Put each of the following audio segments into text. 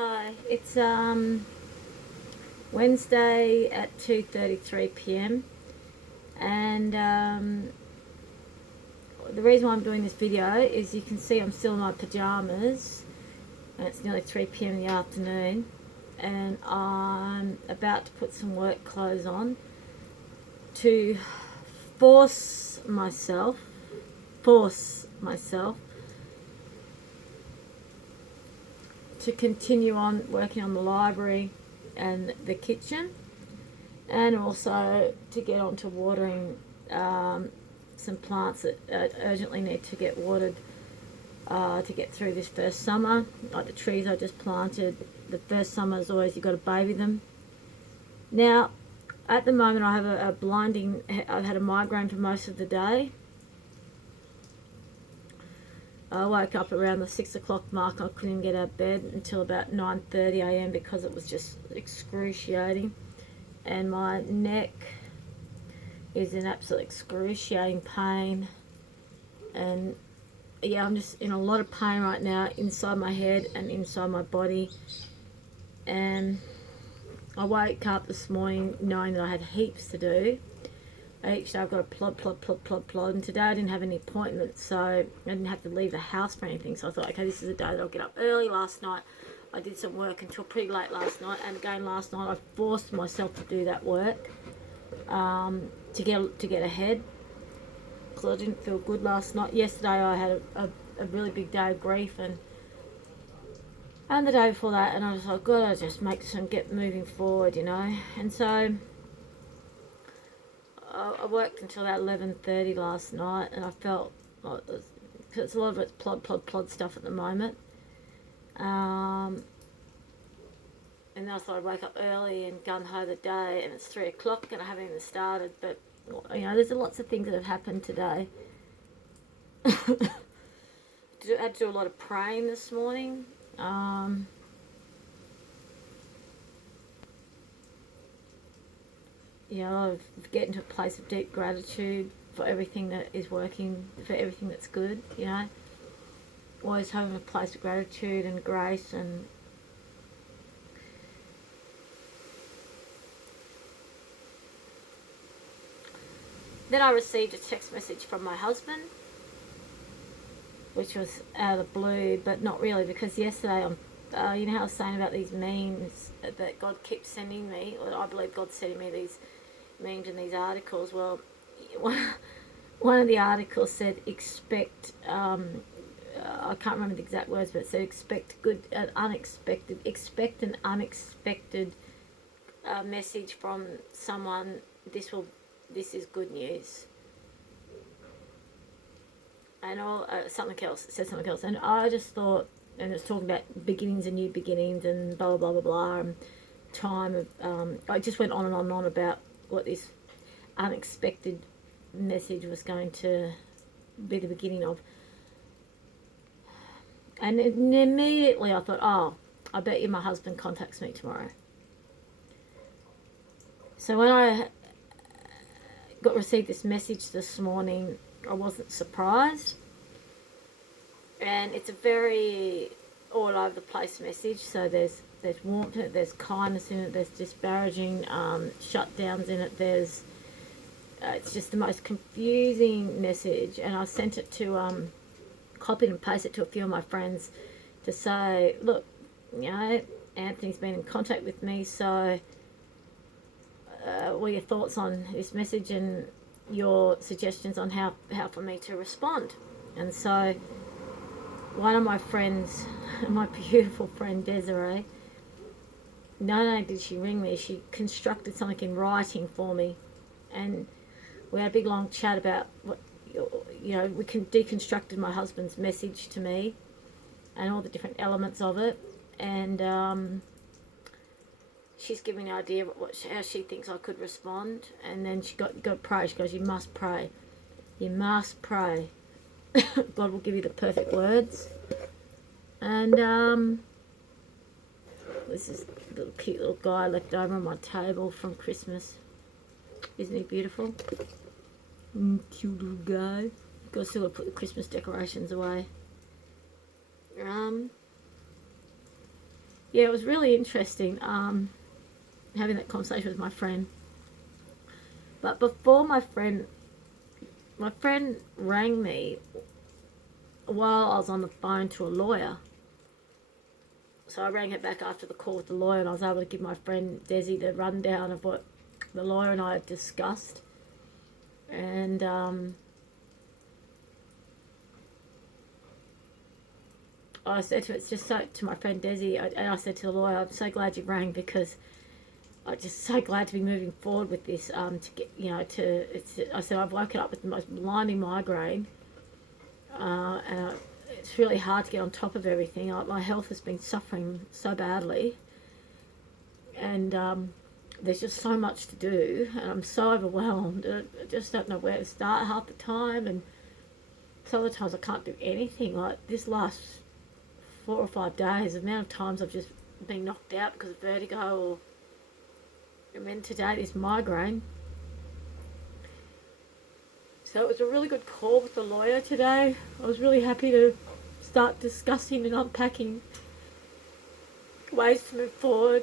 Hi, it's Wednesday at 2:33 p.m. and the reason why I'm doing this video is you can see I'm still in my pajamas and it's nearly 3 p.m. in the afternoon and I'm about to put some work clothes on to force myself to continue on working on the library and the kitchen, and also to get on to watering some plants that urgently need to get watered to get through this first summer. Like the trees I just planted, the first summer is always you've got to baby them. Now, at the moment I have I've had a migraine for most of the day. I woke up around the 6 o'clock mark. I couldn't get out of bed until about 9:30 a.m. because it was just excruciating. And my neck is in absolute excruciating pain. And yeah, I'm just in a lot of pain right now inside my head and inside my body. And I woke up this morning knowing that I had heaps to do. Each day I've got to plod, and today I didn't have any appointments, so I didn't have to leave the house for anything, so I thought, okay, this is a day that I'll get up early. Last night I did some work until pretty late last night, and again last night I forced myself to do that work to get ahead, because I didn't feel good last night. Yesterday I had a really big day of grief, and the day before that, and I was like, God, I just get moving forward, and so I worked until about 11:30 last night, and I felt like because a lot of it's plod stuff at the moment. And then I thought I'd wake up early and gun ho the day, and it's 3 o'clock and I haven't even started. But there's lots of things that have happened today. I had to do a lot of praying this morning. Of getting to a place of deep gratitude for everything that is working, for everything that's good, Always having a place of gratitude and grace. And then I received a text message from my husband, which was out of the blue, but not really, because yesterday how I was saying about these memes that God keeps sending me, or I believe God's sending me these memes and these articles. Well, one of the articles said expect I can't remember the exact words, but it said expect an unexpected message from someone. This is good news. And something else, it said something else, and I just thought, and it's talking about beginnings and new beginnings and blah blah blah blah blah, and time of I just went on and on and on about what this unexpected message was going to be the beginning of. And immediately I thought, oh, I bet you my husband contacts me tomorrow. So when I received this message this morning, I wasn't surprised. And it's a very all over the place message. So there's warmth in it, there's kindness in it, there's disparaging shutdowns in it, there's it's just the most confusing message. And I sent it to copied and pasted it to a few of my friends to say, look, Anthony's been in contact with me, so what are your thoughts on this message and your suggestions on how for me to respond? And so one of my friends, my beautiful friend Desiree, not only did she ring me, she constructed something in writing for me, and we had a big long chat about what we deconstructed my husband's message to me and all the different elements of it, and she's given me an idea of how she thinks I could respond. And then she got to pray. She goes, you must pray, God will give you the perfect words. And this is a little cute little guy left over on my table from Christmas. Isn't he beautiful? Cute little guy. Got to still put the Christmas decorations away. yeah, it was really interesting having that conversation with my friend. But before my friend rang me while I was on the phone to a lawyer. So I rang her back after the call with the lawyer, and I was able to give my friend Desi the rundown of what the lawyer and I had discussed. And I said to my friend Desi, and I said to the lawyer, I'm so glad you rang, because I'm just so glad to be moving forward with this. To get, I said I've woken up with the most blinding migraine, and it's really hard to get on top of everything. My health has been suffering so badly, and there's just so much to do, and I'm so overwhelmed. I just don't know where to start half the time, and some of the times I can't do anything. Like this last 4 or 5 days, the amount of times I've just been knocked out because of vertigo, and then today this migraine. So it was a really good call with the lawyer today. I was really happy to start discussing and unpacking ways to move forward.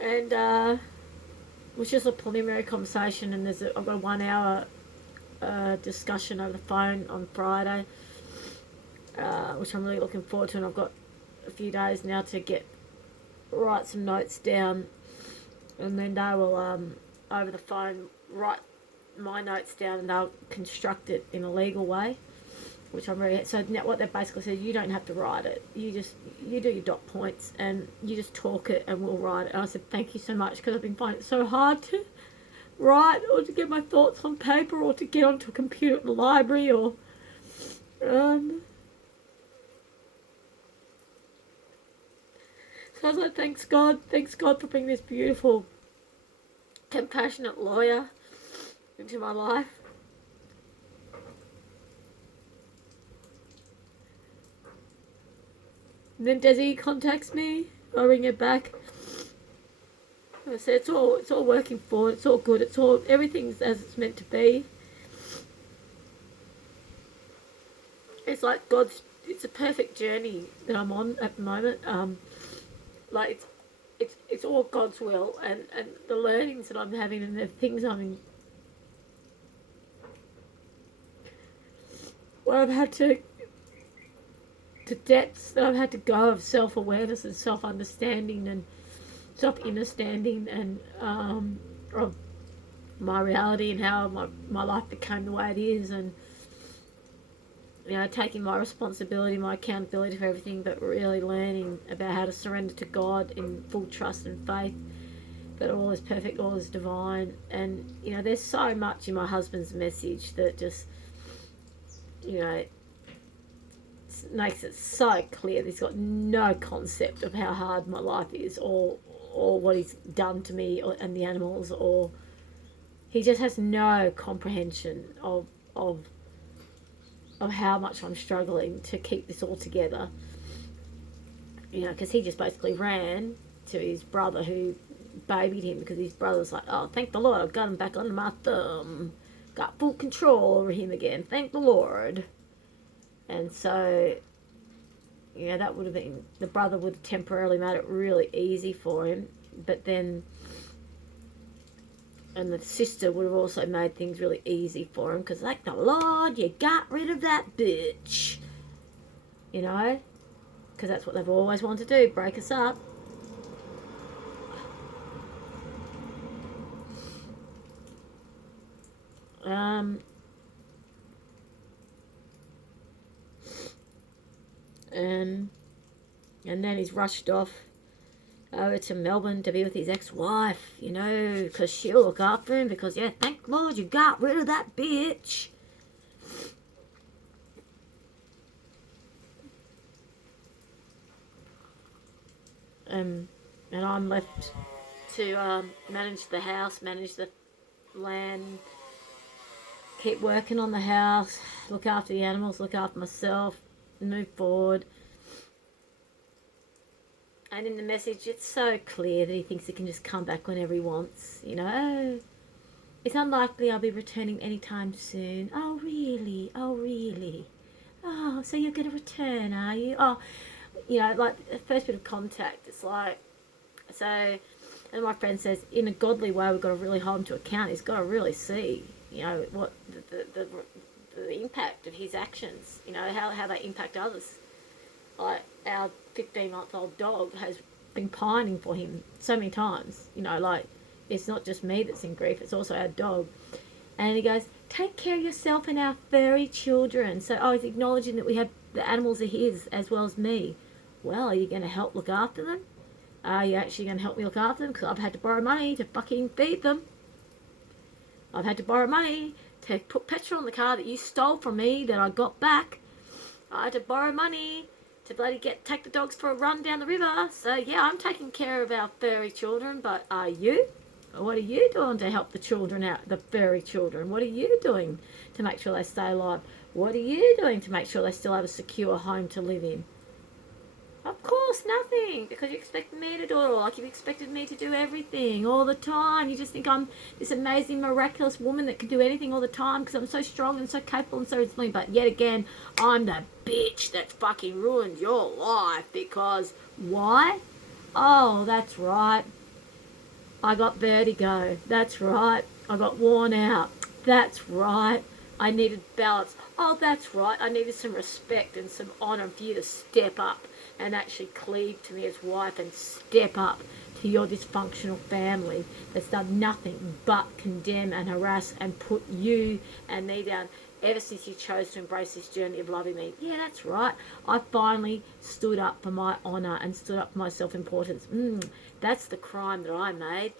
And it was just a preliminary conversation, and I've got a 1 hour discussion over the phone on Friday, which I'm really looking forward to. And I've got a few days now to write some notes down, and then they will over the phone write my notes down, and they'll construct it in a legal way, which I'm really. So now what they basically said, you don't have to write it. You do your dot points, and you just talk it, and we'll write it. And I said thank you so much, because I've been finding it so hard to write, or to get my thoughts on paper, or to get onto a computer in the library, or so I was like, thanks God for bringing this beautiful, compassionate lawyer into my life. And then Desi contacts me. I ring her back. I said it's all working forward. It's all good. Everything's as it's meant to be. It's like it's a perfect journey that I'm on at the moment. Like it's all God's will, and the learnings that I'm having, and the things where I've had to depths that I've had to go of self-awareness and self-understanding and self-understanding, and of my reality, and how my life became the way it is, and taking my responsibility, my accountability for everything, but really learning about how to surrender to God in full trust and faith that all is perfect, all is divine. And there's so much in my husband's message that just makes it so clear that he's got no concept of how hard my life is, or what he's done to me and the animals, or he just has no comprehension of how much I'm struggling to keep this all together. Because he just basically ran to his brother, who babied him, because his brother's like, oh, thank the Lord, I've got him back under my thumb. Got full control over him again. Thank the Lord. And so, that would have been, the brother would have temporarily made it really easy for him. But then, and the sister would have also made things really easy for him, because thank the Lord, you got rid of that bitch. Because that's what they've always wanted to do, break us up. And then he's rushed off over to Melbourne to be with his ex-wife, because she'll look after him, because, thank Lord you got rid of that bitch. And I'm left to manage the house, manage the land, keep working on the house, look after the animals, look after myself, move forward. And in the message, it's so clear that he thinks he can just come back whenever he wants. It's unlikely I'll be returning anytime soon. Oh, really? Oh, really? Oh, so you're going to return, are you? Oh, you know, like the first bit of contact, it's like, so, and my friend says, in a godly way, we've got to really hold him to account. He's got to really see, you know, what the impact of his actions, you know, how they impact others. Like our 15-month-old dog has been pining for him so many times, you know, like it's not just me that's in grief, it's also our dog. And he goes, take care of yourself and our furry children. So I was acknowledging that we have the animals are his as well as me. Well, are you going to help look after them? Are you actually going to help me look after them? Because I've had to borrow money to fucking feed them. I've had to borrow money to put petrol in the car that you stole from me that I got back. I had to borrow money to bloody take the dogs for a run down the river. So yeah, I'm taking care of our furry children, but are you? What are you doing to help the children out, the furry children? What are you doing to make sure they stay alive? What are you doing to make sure they still have a secure home to live in? Of course, nothing, because you expect me to do it all. Like you've expected me to do everything all the time. You just think I'm this amazing, miraculous woman that can do anything all the time because I'm so strong and so capable and so resilient. But yet again, I'm the bitch that fucking ruined your life because why? Oh, that's right. I got vertigo. That's right. I got worn out. That's right. I needed balance. Oh, that's right. I needed some respect and some honour for you to step up and actually cleave to me as wife and step up to your dysfunctional family that's done nothing but condemn and harass and put you and me down ever since you chose to embrace this journey of loving me. Yeah, that's right. I finally stood up for my honour and stood up for my self-importance. That's the crime that I made.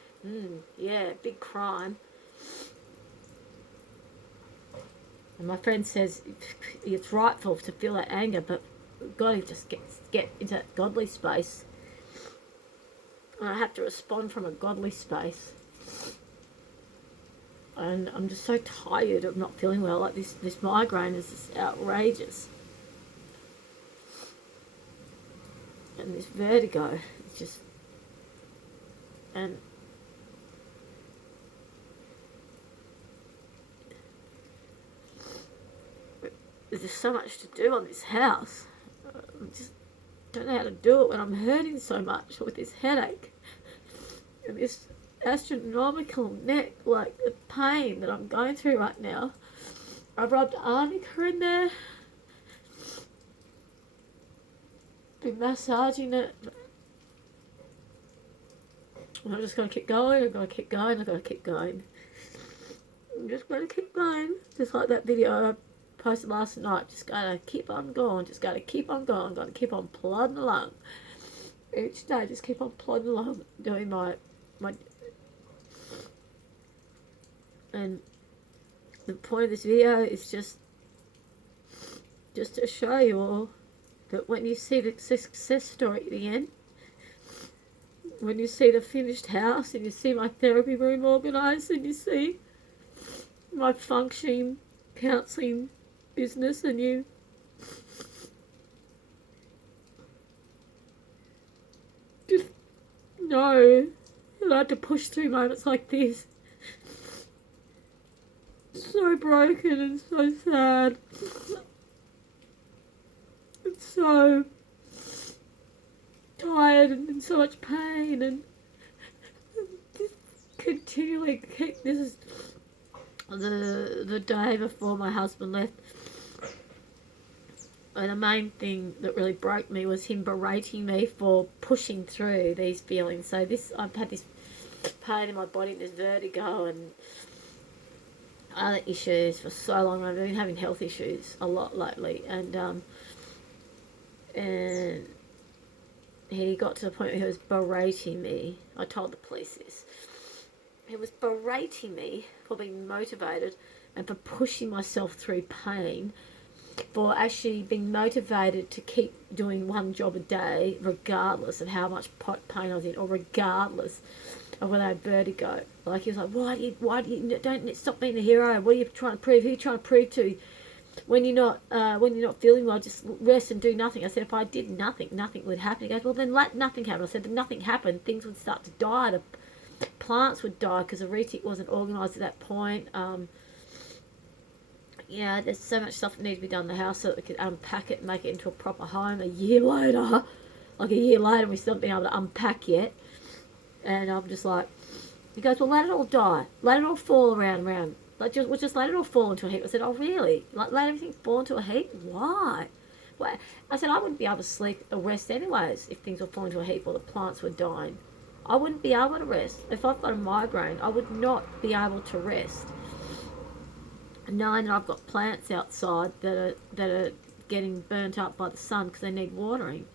Yeah, big crime. And my friend says it's rightful to feel that anger, but we've got to just get into that godly space. And I have to respond from a godly space. And I'm just so tired of not feeling well. Like this migraine is just outrageous. And this vertigo, it's just... And there's just so much to do on this house. I just don't know how to do it when I'm hurting so much with this headache and this astronomical neck, like the pain that I'm going through right now. I've rubbed arnica in there, been massaging it. I'm just going to keep going, I've got to keep going, I've got to keep going. I'm just going to keep going, just like that video I posted last night. Just gotta keep on going, just gotta keep on going, gotta keep on plodding along. Each day, just keep on plodding along, doing my and the point of this video is just to show you all that when you see the success story at the end, when you see the finished house and you see my therapy room organised and you see my functioning counselling business and you just know that I had to push through moments like this. So broken and so sad. And so tired and in so much pain and just continually this is the day before my husband left. And the main thing that really broke me was him berating me for pushing through these feelings. So I've had this pain in my body, this vertigo and other issues for so long. I've been having health issues a lot lately, and he got to the point where he was berating me. I told the police this. He was berating me for being motivated and for pushing myself through pain, for actually being motivated to keep doing one job a day regardless of how much pain I was in, or regardless of whether I had vertigo. Like, he was like, why do you don't stop being a hero? What are you trying to prove? Who are you trying to prove to? When you're not feeling well, just rest and do nothing. I said, if I did nothing, nothing would happen. He goes, well, then let nothing happen. I said, if nothing happened, things would start to die. The plants would die because the retic wasn't organised at that point. yeah, there's so much stuff that needs to be done in the house so that we could unpack it and make it into a proper home a year later. Like a year later, we still haven't been able to unpack yet. And I'm just like, he goes, well, let it all die. Let it all fall around. We'll just let it all fall into a heap. I said, oh, really? Like, let everything fall into a heap? Why? Well, I said, I wouldn't be able to sleep or rest anyways if things were falling into a heap or the plants were dying. I wouldn't be able to rest. If I've got a migraine, I would not be able to rest. Knowing that I've got plants outside that are getting burnt up by the sun because they need watering.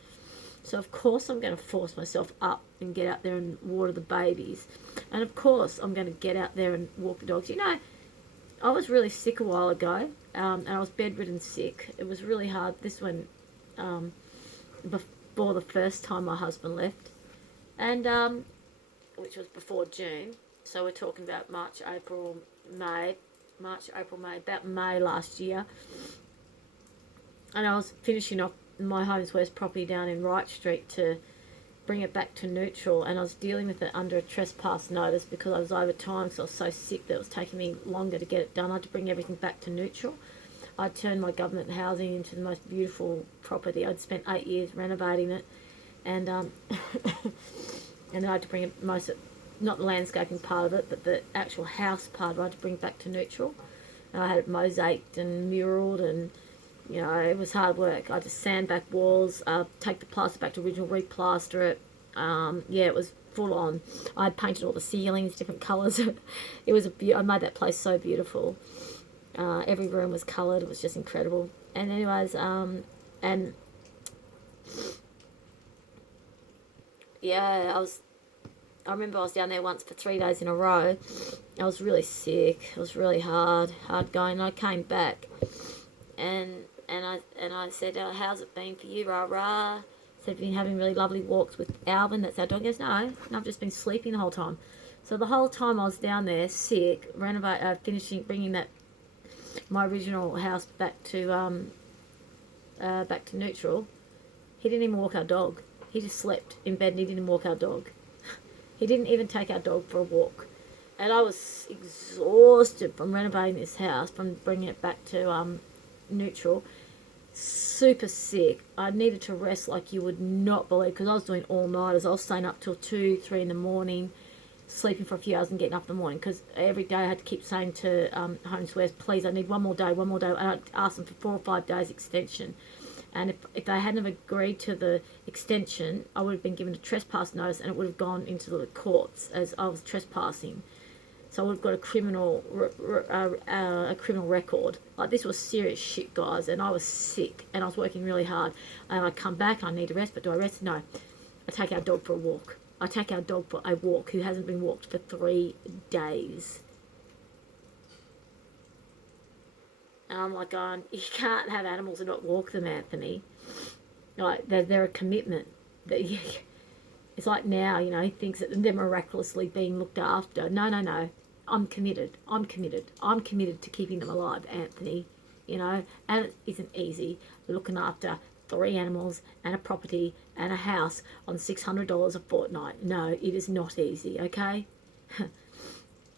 So of course I'm going to force myself up and get out there and water the babies. And of course I'm going to get out there and walk the dogs. You know, I was really sick a while ago, and I was bedridden sick. It was really hard. This one, before the first time my husband left, and which was before June. So we're talking about March, April, May, about May last year. And I was finishing off my Homes West property down in Wright Street to bring it back to neutral, and I was dealing with it under a trespass notice because I was over time because I was so sick that it was taking me longer to get it done. I had to bring everything back to neutral. I turned my government housing into the most beautiful property. I'd spent 8 years renovating it, and and then I had to bring it not the landscaping part of it, but the actual house part of it. I had to bring it back to neutral. And I had it mosaiced and muralled, and you know, it was hard work. I had to sand back walls, take the plaster back to original, replaster it. Yeah, it was full on. I had painted all the ceilings different colours. It was I made that place so beautiful. Every room was coloured. It was just incredible. And anyways, and yeah, I remember I was down there once for 3 days in a row. I was really sick. It was really hard going. And I came back, and I said, how's it been for you, rah? Said, been having really lovely walks with Alvin, that's our dog. He goes, no, I've just been sleeping the whole time. So the whole time I was down there, sick, bringing my original house back to neutral, he didn't even walk our dog. He just slept in bed and he didn't walk our dog. He didn't even take our dog for a walk. And I was exhausted from renovating this house, from bringing it back to neutral. Super sick. I needed to rest like you would not believe, because I was doing all-nighters. I was staying up till 2, 3 in the morning, sleeping for a few hours and getting up in the morning, because every day I had to keep saying to Homes West, please, I need one more day. And I asked them for 4 or 5 days extension. And if they hadn't have agreed to the extension, I would have been given a trespass notice, and it would have gone into the courts as I was trespassing. So I would have got a criminal record. Like, this was serious shit, guys, and I was sick, and I was working really hard. And I come back, and I need to rest, but do I rest? No. I take our dog for a walk. Who hasn't been walked for 3 days. And I'm like going, you can't have animals and not walk them, Anthony. Like, they're a commitment. It's like now, you know, he thinks that they're miraculously being looked after. No. I'm committed to keeping them alive, Anthony. You know, and it isn't easy looking after 3 animals and a property and a house on $600 a fortnight. No, it is not easy, okay?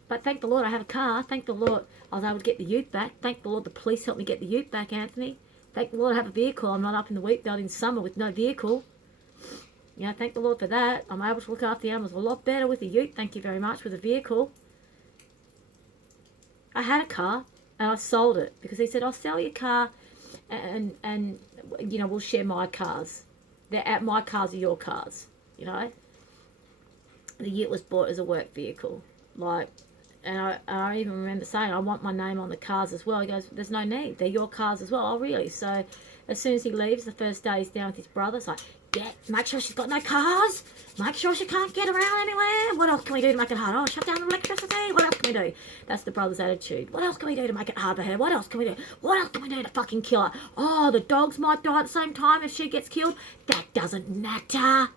But thank the Lord I have a car. Thank the Lord I was able to get the ute back. Thank the Lord the police helped me get the ute back, Anthony. Thank the Lord I have a vehicle. I'm not up in the wheat belt in summer with no vehicle. You know, thank the Lord for that. I'm able to look after the animals a lot better with a ute, thank you very much, with a vehicle. I had a car, and I sold it, because he said, I'll sell your car, and you know, we'll share my cars. My cars are your cars, you know. The ute was bought as a work vehicle, like, and I even remember saying, I want my name on the cars as well. He goes, there's no need, they're your cars as well. Oh, really? So as soon as he leaves, the first day he's down with his brother, it's like, yeah, make sure she's got no cars. Make sure she can't get around anywhere. What else can we do to make it hard? Oh, shut down the electricity. What else can we do? That's the brother's attitude. What else can we do to make it hard for her? What else can we do? What else can we do to fucking kill her? Oh, the dogs might die at the same time if she gets killed. That doesn't matter.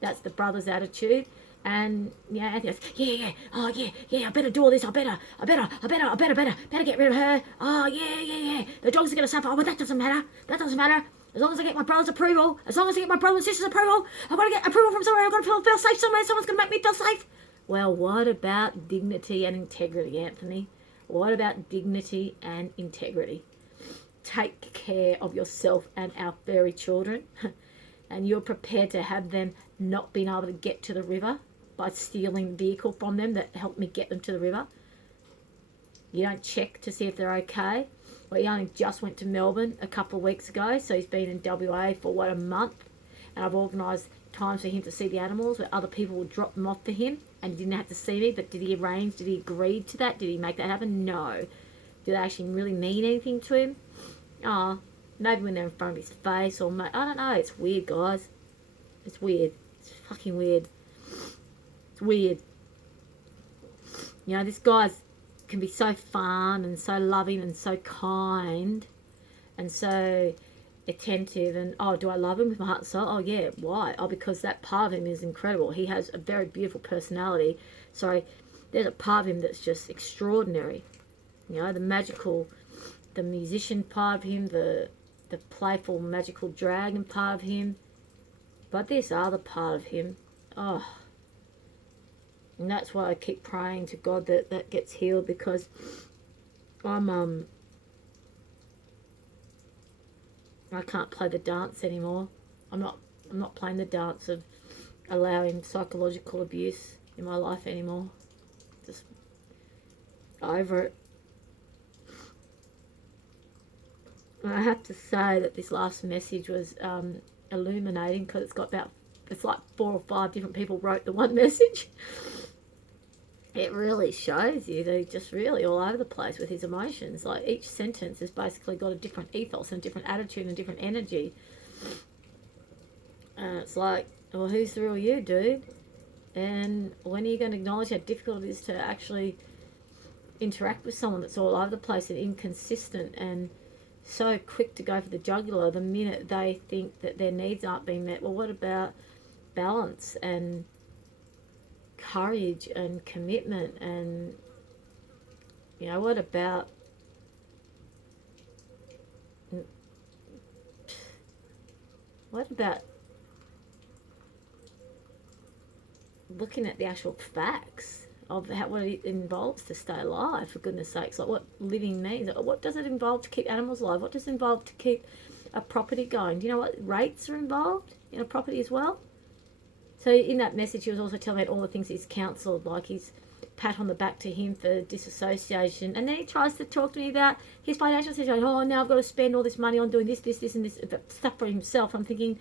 That's the brother's attitude. And yeah, Anthony goes, yeah, oh yeah, I better do all this. I better get rid of her. Oh yeah. The dogs are gonna suffer. Oh, but that doesn't matter. As long as I get my brother's approval, as long as I get my brother and sister's approval, I've got to get approval from somewhere, I've got to feel safe somewhere, someone's going to make me feel safe. Well, what about dignity and integrity, Anthony? What about dignity and integrity? Take care of yourself and our furry children, and you're prepared to have them not being able to get to the river by stealing the vehicle from them that helped me get them to the river. You don't check to see if they're okay. Well, he only just went to Melbourne a couple of weeks ago, so he's been in WA for, a month. And I've organised times for him to see the animals where other people would drop them off for him, and he didn't have to see me. But did he arrange, did he agree to that? Did he make that happen? No. Did they actually really mean anything to him? Oh, maybe when they're in front of his face, or I don't know. It's weird, guys. It's weird. It's fucking weird. It's weird. You know, this guy's can be so fun and so loving and so kind and so attentive, and do I love him with my heart and soul? Oh yeah. Why? Because that part of him is incredible. He has a very beautiful personality. So there's a part of him that's just extraordinary. You know, the magical, the musician part of him, the playful magical dragon part of him. But this other part of him, and that's why I keep praying to God that gets healed, because I can't play the dance anymore. I'm not playing the dance of allowing psychological abuse in my life anymore. Just over it. And I have to say that this last message was illuminating, because it's like 4 or 5 different people wrote the one message. It really shows you that he's just really all over the place with his emotions. Like, each sentence has basically got a different ethos and a different attitude and a different energy. And it's like, well, who's the real you, dude? And when are you going to acknowledge how difficult it is to actually interact with someone that's all over the place and inconsistent and so quick to go for the jugular the minute they think that their needs aren't being met? Well, what about balance and courage and commitment? And what about looking at the actual facts of what it involves to stay alive, for goodness sakes? Like, what living means. What does it involve to keep animals alive? What does it involve to keep a property going? Do you know what rates are involved in a property as well? So in that message, he was also telling me all the things he's counselled, like his pat on the back to him for disassociation. And then he tries to talk to me about his financial situation. Oh, now I've got to spend all this money on doing this, and this stuff for himself. I'm thinking,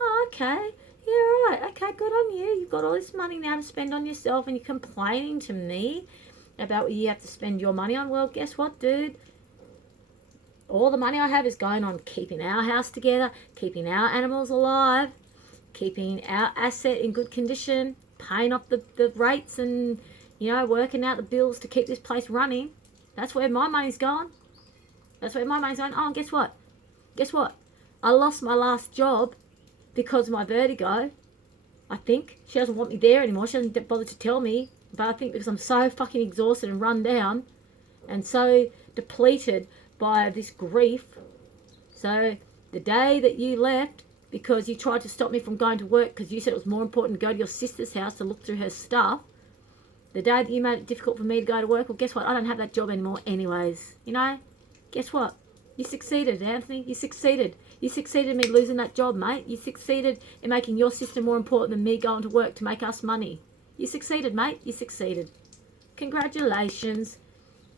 oh, okay, yeah, right, okay, good on you. You've got all this money now to spend on yourself, and you're complaining to me about what you have to spend your money on. Well, guess what, dude? All the money I have is going on keeping our house together, keeping our animals alive, keeping our asset in good condition, paying off the rates, and working out the bills to keep this place running. That's where my money's going. Oh, and guess what? I lost my last job because of my vertigo. I think she doesn't want me there anymore. She doesn't bother to tell me, but I think because I'm so fucking exhausted and run down and so depleted by this grief. So the day that you left, because you tried to stop me from going to work because you said it was more important to go to your sister's house to look through her stuff, the day that you made it difficult for me to go to work, well, guess what? I don't have that job anymore anyways. Guess what? You succeeded, Anthony. You succeeded. You succeeded in me losing that job, mate. You succeeded in making your sister more important than me going to work to make us money. You succeeded, mate. You succeeded. Congratulations.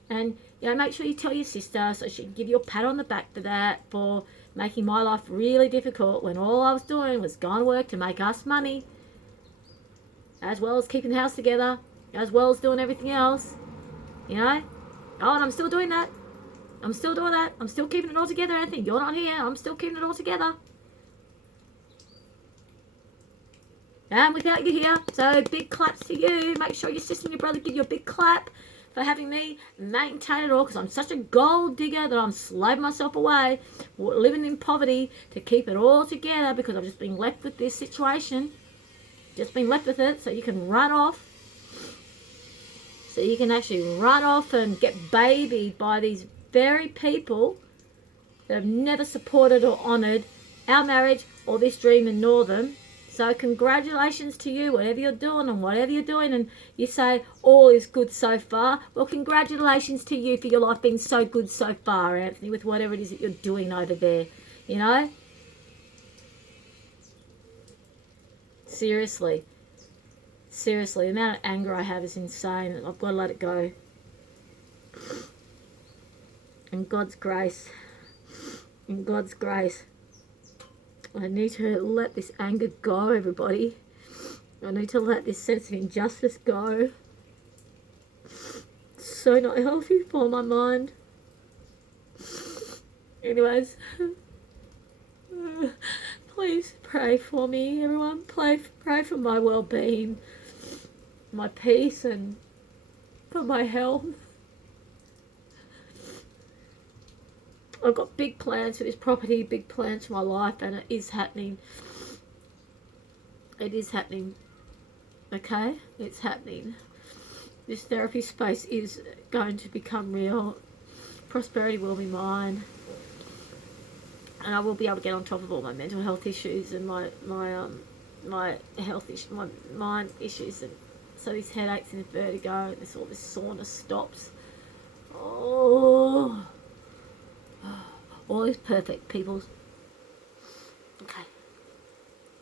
And, make sure you tell your sister so she can give you a pat on the back for that, for making my life really difficult when all I was doing was going to work to make us money, as well as keeping the house together, as well as doing everything else. Oh, and I'm still doing that. I'm still doing that. I'm still keeping it all together, Anthony. You're not here. I'm still keeping it all together. And without you here, so big claps to you. Make sure your sister and your brother give you a big clap for having me maintain it all, because I'm such a gold digger that I'm slaving myself away, living in poverty to keep it all together, because I've just been left with this situation. Just been left with it so you can run off. So you can actually run off and get babied by these very people that have never supported or honoured our marriage or this dream in Northern. So congratulations to you, whatever you're doing and whatever you're doing, and you say all is good so far. Well, congratulations to you for your life being so good so far, Anthony, with whatever it is that you're doing over there, you know? Seriously. Seriously, the amount of anger I have is insane. I've got to let it go. In God's grace. In God's grace. I need to let this anger go, everybody. I need to let this sense of injustice go. It's so not healthy for my mind. Anyways, please pray for me, everyone. Pray for my well-being, my peace, and for my health. I've got big plans for this property, big plans for my life, and it is happening. It is happening. Okay? It's happening. This therapy space is going to become real. Prosperity will be mine. And I will be able to get on top of all my mental health issues and my health issues, my mind issues, and so these headaches and vertigo and all this soreness stops. Oh. All is perfect, peoples. Okay.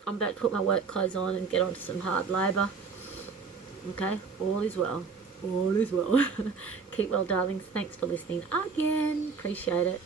I'm about to put my work clothes on and get on to some hard labour. Okay? All is well. All is well. Keep well, darlings. Thanks for listening again. Appreciate it.